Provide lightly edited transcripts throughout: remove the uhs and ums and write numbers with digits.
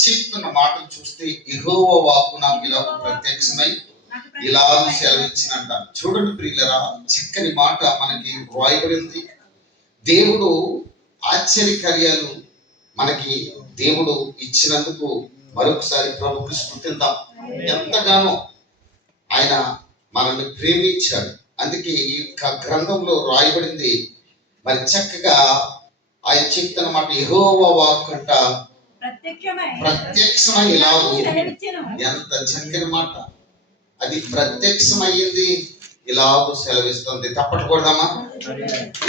చెప్తున్న మాటలు చూస్తే యెహోవా వాక్కు నాకు ఇలా ప్రత్యక్షమై ఇలా సెలవిచ్చినంట. చూడండి ప్రియులరా, చక్కని మాట మనకి రాయబడింది. దేవుడు ఆశ్చర్యకార్యాలు మనకి దేవుడు ఇచ్చినందుకు మరొకసారి ప్రభుకి స్తుతిద్దాం. ఎంతగానో ఆయన మనల్ని ప్రేమించాడు. అందుకే ఈ గ్రంథంలో రాయబడింది. మరి చక్కగా ఆయన చెప్తున్నమాట, యెహోవా వాక్కు అంట ప్రత్యక్షమై ఇలాగు. ఎంత చక్కని మాట! అది ప్రత్యక్షమయ్యింది, ఇలాగూ సెలవిస్తుంది. తప్పటి కొడదామా?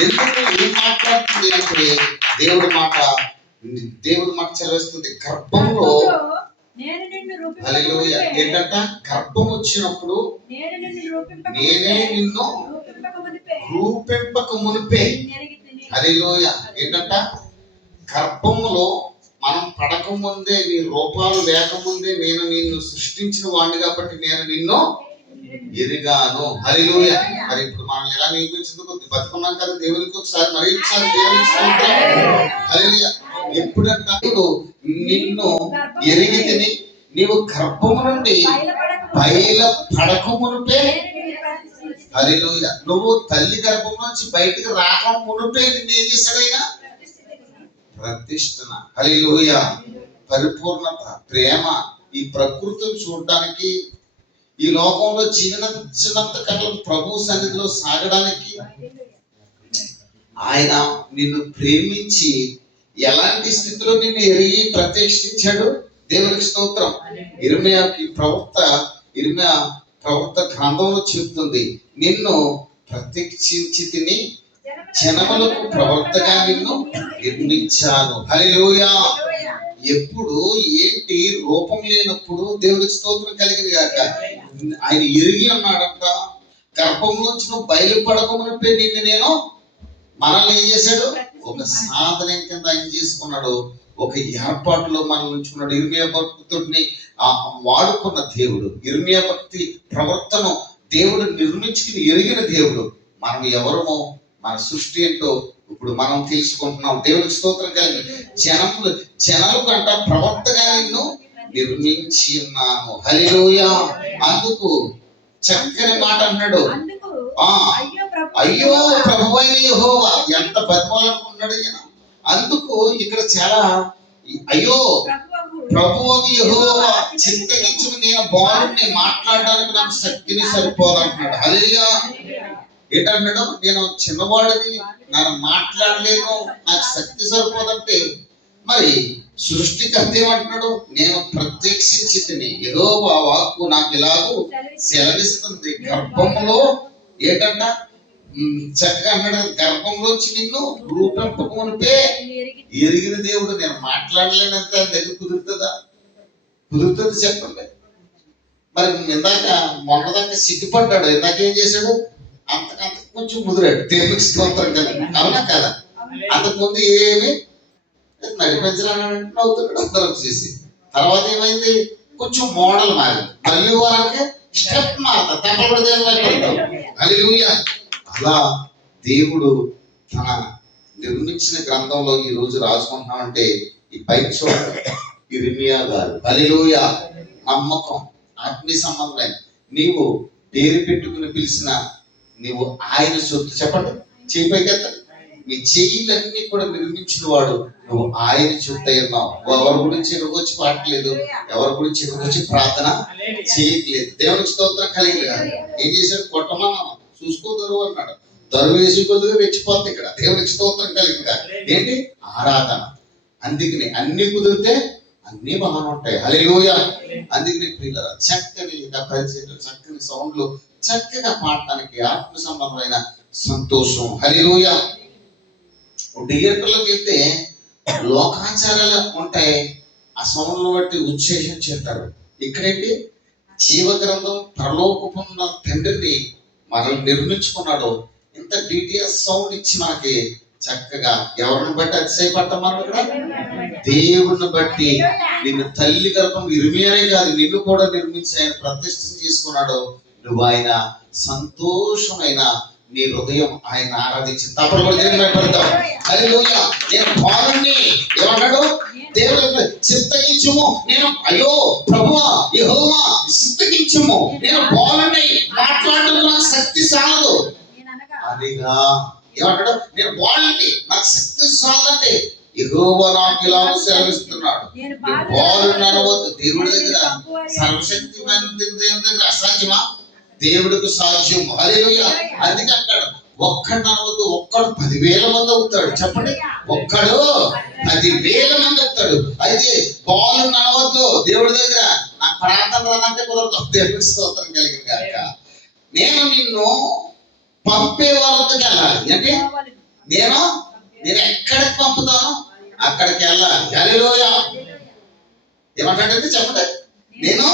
ఎందుకు ఏం మాట్లాడుతుంది అంటే దేవుడి మాట సెలవిస్తుంది. గర్భంలో హల్లెలూయా ఏంటంట? గర్భం వచ్చినప్పుడు నేనే నిన్ను రూపింపక మునిపే. హల్లెలూయా ఏంటంట? గర్భములో మనం పడక ముందే, నీ రూపాలు లేకముందే నేను నిన్ను సృష్టించిన వాడిని కాబట్టి నేను నిన్ను ఎరిగాను. హల్లెలూయా. మరి ఇప్పుడు మనం ఎలా నిర్మించింది? బతుకున్నాం కదా, దేవునికి ఒకసారి దేవునికి స్తోత్రం. హల్లెలూయా. ఎప్పుడంట? నిన్ను ఎరిగి తిని నీవు గర్భము నుండి బయలుపడక మునిపే. హల్లెలూయా. నువ్వు తల్లి గర్భం నుంచి బయటకు రాక మునిపే నిన్ను ఏం చేశాడైనా? ప్రతిష్టన. హల్లెలూయా. పరిపూర్ణత, ప్రేమ, ఈ ప్రకృతిని చూడడానికి, ఈ లోకంలో జీవనంత కాలం ప్రభు సన్నిధిలో సాగడానికి ఆయన నిన్ను ప్రేమించి ఎలాంటి స్థితిలో నిన్ను ఎరిగి ప్రత్యక్షించాడు. దేవునికి స్తోత్రం. ఇర్మియా ప్రవక్త గ్రంథంలో చెప్తుంది, నిన్ను ప్రత్యక్షించి తిని జనములకు ప్రవక్తగా నిన్ను నిర్మించాను. హల్లెలూయా. ఎప్పుడు ఏంటి? రూపం లేనప్పుడు దేవునికి స్తోత్రం కలిగింది గాక. ఆయన ఎరిగి ఉన్నాడంట. గర్భంలోంచి నువ్వు బయలుపడకమునిపే నిన్ను నేను మనల్ని ఏం చేశాడు? ఒక సాధన కింద ఆయన చేసుకున్నాడు. ఒక ఏర్పాటులో మనల్ని ఉంచుకున్నాడు. ఇర్మియా భక్తుడిని వాడుకున్న దేవుడు, ఇర్మియా భక్తి ప్రవర్తన దేవుడు నిర్మించుకుని ఎరిగిన దేవుడు. మనం ఎవరమో, మన సృష్టి ఏంటో ఇప్పుడు మనం తెలుసుకుంటున్నాం. దేవునికి స్తోత్రం కలిగి జనాలు కంట ప్రవక్తగా నిన్ను నిర్మించి ఉన్నాను. హల్లెలూయా. అందుకు చక్కని మాట అన్నాడు, అయ్యో ప్రభువైన యెహోవా. ఎంత బతిమాలనుకున్నాడు ఈయన. అందుకు ఇక్కడ చాలా, అయ్యో ప్రభువైన యెహోవా, చింతగించుకు నేను బాలుడిని, మాట్లాడడానికి నాకు శక్తిని సరిపోదంటున్నాడు. హల్లెలూయా. ఏంటన్నాడు? నేను చిన్నవాడిని, నేను మాట్లాడలేను, నాకు శక్తి సరిపోదంటే మరి సృష్టికర్త ఏమంటున్నాడు? నేను ప్రత్యక్షించి తిని, యెహోవా వాక్కు నాకు ఇలాగూ సెలవిస్తుంది. గర్భంలో ఏంటంట? చక్కగా అన్నాడు, గర్భంలోంచి నిన్ను రూపింపకమునిపే ఎరిగిన దేవుడు. నేను మాట్లాడలేనంత దగ్గర కుదురుతుందా? కుదురుతుంది చెప్పండి. మరి మొన్నదాకా సిగ్గుపడ్డాడు. ఇందాక ఏం చేశాడు? అంతకంత కొంచెం ముదిరాడు. దేవునికి స్తోత్రం కదా. అవునా కదా? అంతకుముందు ఏమి నడిపించాలని అవుతున్నాడు అందరం చేసి. తర్వాత ఏమైంది? కొంచెం మోడల్ మారింది. మళ్ళీ వారానికి స్టెప్ మారుతా తప్పబడి. హల్లెలూయా. అలా దేవుడు తన నిర్మించిన గ్రంథంలో ఈ రోజు రాసుకుంటున్నామంటే ఈ పైకి చూడండి, ఇర్మియా గారు. హల్లెలూయా. నమ్మకం, ఆత్మీయ సంబంధమైన, నీవు పేరు పెట్టుకుని పిలిచిన నీవు ఆయన సొత్తు. చెప్పండి, చెయ్యి పైకెత్తండి. మీ చెయ్యిలన్నీ కూడా నిర్మించిన వాడు నువ్వు ఆయన సొత్తు ఉన్నావు. ఎవరి గురించి నువ్వు వచ్చి పాడట్లేదు, ఎవరి గురించి నువ్వు వచ్చి ప్రార్థన చేయట్లేదు. దేవునికి స్తోత్రం కలిగి ఏం చేశాడు? కొట్టమా చూసుకోదరు అన్నాడు. దరువు వేసి కొద్దిగా రెచ్చిపోతుంది ఇక్కడ. దేవునికి స్తోత్రం కలిగిందా? ఏంటి? ఆరాధన. అందుకని అన్ని కుదిరితే అన్ని బాగా ఉంటాయి. హల్లెలూయా. అందుకని ప్రియులారా, చక్కని పరిచయం, చక్కని సౌండ్లు, చక్కగా పాడటానికి ఆత్మ సంబంధమైన సంతోషం. హల్లెలూయా. థియేటర్లోకి వెళ్తే లోకాచారాలు ఉంటాయి, ఆ సౌండ్లు బట్టి ఉచ్ఛేషం చేస్తారు. ఇక్కడేంటి? జీవగ్రంథం పరలోకమున్న తండ్రిని మనల్ని నిర్మించుకున్నాడు. ఇంత డీటెయిల్స్ సౌండ్ ఇచ్చి మనకి చక్కగా ఎవరిని బట్టి అతిశయపడతాం మనం ఇక్కడ? దేవుణ్ణి బట్టి. నిన్ను తల్లి గర్భం ఇర్మియానే కాదు, నిన్ను కూడా నిర్మించి ఆయన ప్రతిష్ఠ చేసుకున్నాడు. నువ్వు ఆయన సంతోషమైన నీ హృదయం ఆయన ఆరాధించి తప్పుడు కూడా దేవుని భయపడతావు. హల్లెలూయా. నేను బాలుణ్ణి ఏమన్నాడు? దేవుడు చింతగించి చింతగించుము, నేను అయ్యో ప్రభువా యెహోవా చింతగించుము, నేను బాలుని మాట్లాడడం నాకు శక్తి చాలదు అదిగా ఏమంటాడు, నేను బాలుని నాకు శక్తి చాలంటే యెహోవా నాకు ఇలా సెలవిస్తున్నాడు, బాలుని అనవద్దు. దేవుడి దగ్గర సర్వశక్తిమైన దేవుని దగ్గర అసాధ్యమా? దేవుడికి సాధ్యం. హల్లెలూయా. అందుకే అక్కడ ఒక్కడు అనవద్దు, ఒక్కడు 10,000 మంది అవుతాడు. చెప్పండి, ఒక్కడు 10,000 మంది అవుతాడు. అయితే బాలుని అనవద్దు. దేవుడి దగ్గర నాకు ప్రార్థన రాదంటే కుదరదు. దేవుడికి స్తోత్రం కలిగిన గాక. నేను నిన్ను పంపే వాళ్ళకి వెళ్ళాలి అంటే నేను ఎక్కడికి పంపుతాను అక్కడికి వెళ్ళాలి. హల్లెలూయా. ఏమంటాడంటే చెప్పండి, నేను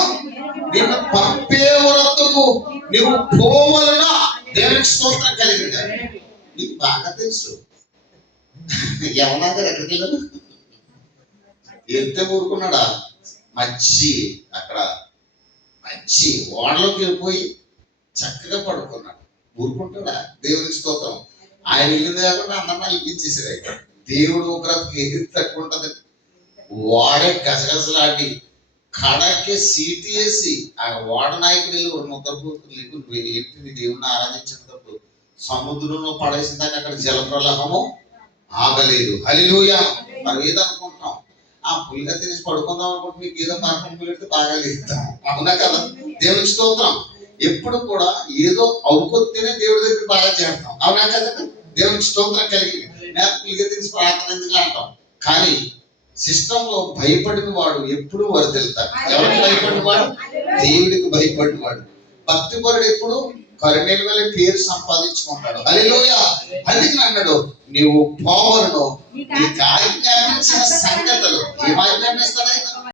నిన్ను పంపే వరకుకు నువ్వు పోవలనా. దేవునికి స్తోత్రం కలిగింది. నీకు బాగా తెలుసు యవనాథర్ ఎక్కడికి వెళ్ళాడు, వెళ్తే ఊరుకున్నాడా? అక్కడ మంచి ఓడలోకి వెళ్ళిపోయి చక్కగా పడుకున్నాడు. ఊరుకుంటాడా? దేవునికి స్తోత్రం. ఆయన వెళ్ళింది కాకుండా అందరినీ అల్పించేసాడు. అయితే దేవుడు ఉగ్రతకి ఎగిరి తక్కువ ఉంటది. వాడే గజగజలాడి కడకి సీటు వేసి ఆ ఓడ నాయకుడు వెళ్ళి ఒక ముద్దరు ఏంటి దేవుణ్ణి ఆరాధించినప్పుడు సముద్రంలో పడేసిన దాకా అక్కడ జలప్రలహము ఆగలేదు. హల్లెలూయా. మనం ఏదనుకుంటాం, ఆ పులిగా తినేసి పడుకుందాం అనుకుంటే మీకు ఏదో పాపం పెడితే బాగా లేద్దాం. అవునా కదా? దేవునికి స్తోత్రం. ఎప్పుడు కూడా ఏదో అవుకొత్తేనే దేవుడి దగ్గర బాగా చేస్తాం. అవునా కదా? దేవునికి స్తోత్రం కలిగి నేను పులిగా తినేసి ప్రార్థన ఎందుకు అంటాం. కానీ సిస్టమ్ లో భయపడిన వాడు ఎప్పుడు వరదెళ్తాడు. ఎవరికి భయపడిన వాడు? దేవుడికి భయపడిన వాడు. భక్తిపరుడు ఎప్పుడు కరుణేల వల్ల పేరు సంపాదించుకుంటాడు. హల్లెలూయా. అందుకని అన్నాడు, నీవు పోవలను నీకు ఆజ్ఞాపించిన సంగతులు. ఏం ఆజ్ఞాపిస్తాడు ఆయన?